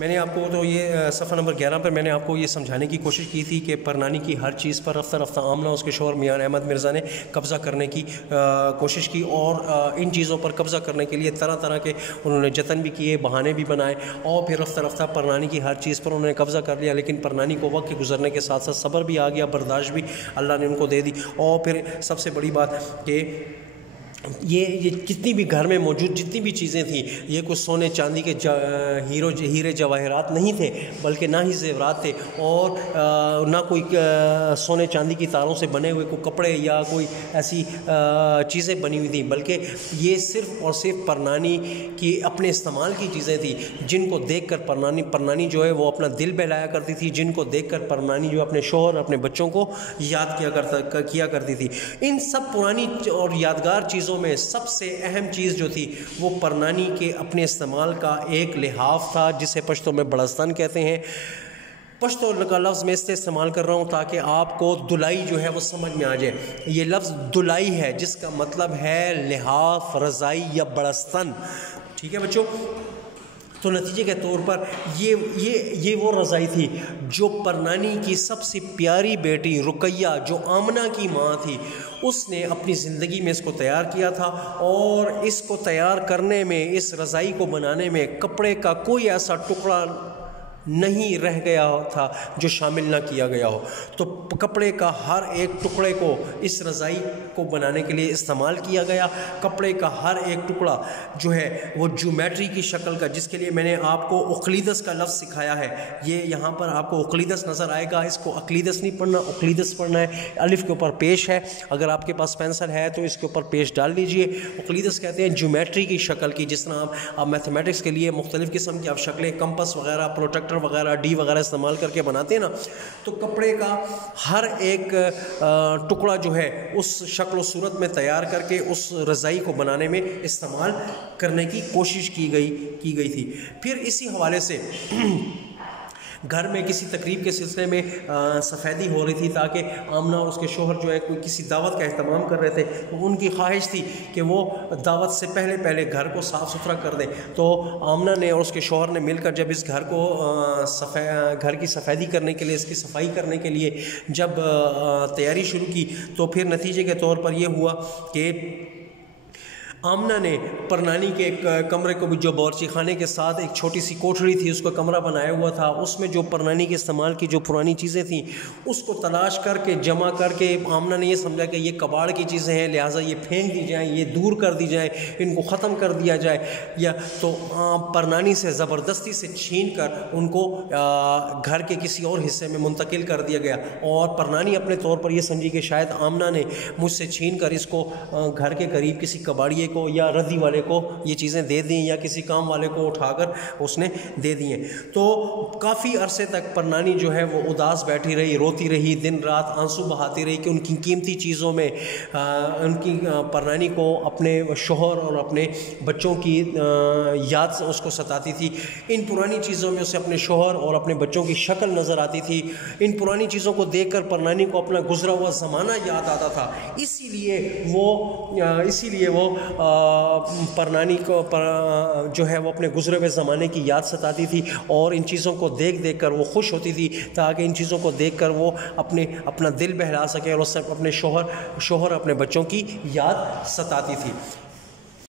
میں نے آپ کو تو یہ صفحہ نمبر 11 پر میں نے آپ کو یہ سمجھانے کی کوشش کی تھی کہ پرنانی کی ہر چیز پر رفتہ رفتہ آمنہ اس کے شوہر میاں احمد مرزا نے قبضہ کرنے کی کوشش کی، اور ان چیزوں پر قبضہ کرنے کے لیے طرح طرح کے انہوں نے جتن بھی کیے، بہانے بھی بنائے، اور پھر رفتہ رفتہ پرنانی کی ہر چیز پر انہوں نے قبضہ کر لیا۔ لیکن پرنانی کو وقت کے گزرنے کے ساتھ ساتھ صبر بھی آ گیا، برداشت بھی اللہ نے ان کو دے دی۔ اور پھر سب سے بڑی بات کہ یہ جتنی بھی گھر میں موجود جتنی بھی چیزیں تھیں، یہ کچھ سونے چاندی کے ہیرے جواہرات نہیں تھے، بلکہ نہ ہی زیورات تھے، اور نہ کوئی سونے چاندی کی تاروں سے بنے ہوئے کوئی کپڑے یا کوئی ایسی چیزیں بنی ہوئی تھیں، بلکہ یہ صرف اور صرف پرنانی کی اپنے استعمال کی چیزیں تھیں، جن کو دیکھ کر پرنانی جو ہے وہ اپنا دل بہلایا کرتی تھی، جن کو دیکھ کر پرنانی جو اپنے شوہر اپنے بچوں کو یاد کیا کرتی تھی۔ ان سب پرانی اور یادگار چیزوں میں سب سے اہم چیز جو تھی وہ پرنانی کے اپنے استعمال کا ایک لحاف تھا، جسے پشتو میں بڑستان کہتے ہیں۔ پشتو کا لفظ میں اس سے استعمال کر رہا ہوں تاکہ آپ کو دلائی جو ہے وہ سمجھ میں آ جائے۔ یہ لفظ دلائی ہے، جس کا مطلب ہے لحاف، رضائی یا بڑستن، ٹھیک ہے بچوں؟ تو نتیجے کے طور پر یہ وہ رضائی تھی جو پرنانی کی سب سے پیاری بیٹی رقیہ، جو آمنہ کی ماں تھی، اس نے اپنی زندگی میں اس کو تیار کیا تھا، اور اس کو تیار کرنے میں، اس رضائی کو بنانے میں کپڑے کا کوئی ایسا ٹکڑا نہیں رہ گیا تھا جو شامل نہ کیا گیا ہو۔ تو کپڑے کا ہر ایک ٹکڑے کو اس رضائی کو بنانے کے لیے استعمال کیا گیا۔ کپڑے کا ہر ایک ٹکڑا جو ہے وہ جیومیٹری کی شکل کا، جس کے لیے میں نے آپ کو اقلیدس کا لفظ سکھایا ہے۔ یہ یہاں پر آپ کو اقلیدس نظر آئے گا، اس کو اقلیدس نہیں پڑھنا، اقلیدس پڑھنا ہے۔ الف کے اوپر پیش ہے، اگر آپ کے پاس پینسل ہے تو اس کے اوپر پیش ڈال لیجئے۔ اقلیدس کہتے ہیں جیومیٹری کی شکل کی، جس طرح آپ میتھمیٹکس کے لیے مختلف قسم کی آپ شکلیں، کمپس وغیرہ، پروٹیکٹر وغیرہ، ڈی وغیرہ استعمال کر کے بناتے ہیں نا، تو کپڑے کا ہر ایک ٹکڑا جو ہے اس شکل و صورت میں تیار کر کے اس رضائی کو بنانے میں استعمال کرنے کی کوشش کی گئی تھی۔ پھر اسی حوالے سے گھر میں کسی تقریب کے سلسلے میں سفیدی ہو رہی تھی، تاکہ آمنہ اور اس کے شوہر جو ہے کوئی کسی دعوت کا اہتمام کر رہے تھے، تو ان کی خواہش تھی کہ وہ دعوت سے پہلے گھر کو صاف ستھرا کر دیں۔ تو آمنہ نے اور اس کے شوہر نے مل کر جب اس گھر کو گھر کی سفیدی کرنے کے لیے، اس کی صفائی کرنے کے لیے جب تیاری شروع کی، تو پھر نتیجے کے طور پر یہ ہوا کہ آمنہ نے پرنانی کے ایک کمرے کو بھی، جو باورچی خانے کے ساتھ ایک چھوٹی سی کوٹھڑی تھی، اس کو کمرہ بنایا ہوا تھا، اس میں جو پرنانی کے استعمال کی جو پرانی چیزیں تھیں اس کو تلاش کر کے جمع کر کے آمنہ نے یہ سمجھا کہ یہ کباڑ کی چیزیں ہیں، لہٰذا یہ پھینک دی جائیں، یہ دور کر دی جائیں، ان کو ختم کر دیا جائے۔ یا تو پرنانی سے زبردستی سے چھین کر ان کو گھر کے کسی اور حصے میں منتقل کر دیا گیا، اور پرنانی اپنے طور پر یہ سمجھی کہ شاید آمنہ نے مجھ سے چھین کر اس کو گھر کے قریب کسی کباڑیے کو یا ردی والے کو یہ چیزیں دے دیں، یا کسی کام والے کو اٹھا کر اس نے دے دی ہیں۔ تو کافی عرصے تک پرنانی جو ہے وہ اداس بیٹھی رہی، روتی رہی، دن رات آنسو بہاتی رہی کہ ان کی قیمتی چیزوں میں ان کی پرنانی کو اپنے شوہر اور اپنے بچوں کی یاد سے اس کو ستاتی تھی۔ ان پرانی چیزوں میں اسے اپنے شوہر اور اپنے بچوں کی شکل نظر آتی تھی۔ ان پرانی چیزوں کو دیکھ کر پرنانی کو اپنا گزرا ہوا زمانہ یاد آتا تھا، اسی لیے وہ پرنانی کو جو ہے وہ اپنے گزرے ہوئے زمانے کی یاد ستاتی تھی، اور ان چیزوں کو دیکھ کر وہ خوش ہوتی تھی، تاکہ ان چیزوں کو دیکھ کر وہ اپنا دل بہلا سکے، اور اس سے اپنے شوہر اپنے بچوں کی یاد ستاتی تھی۔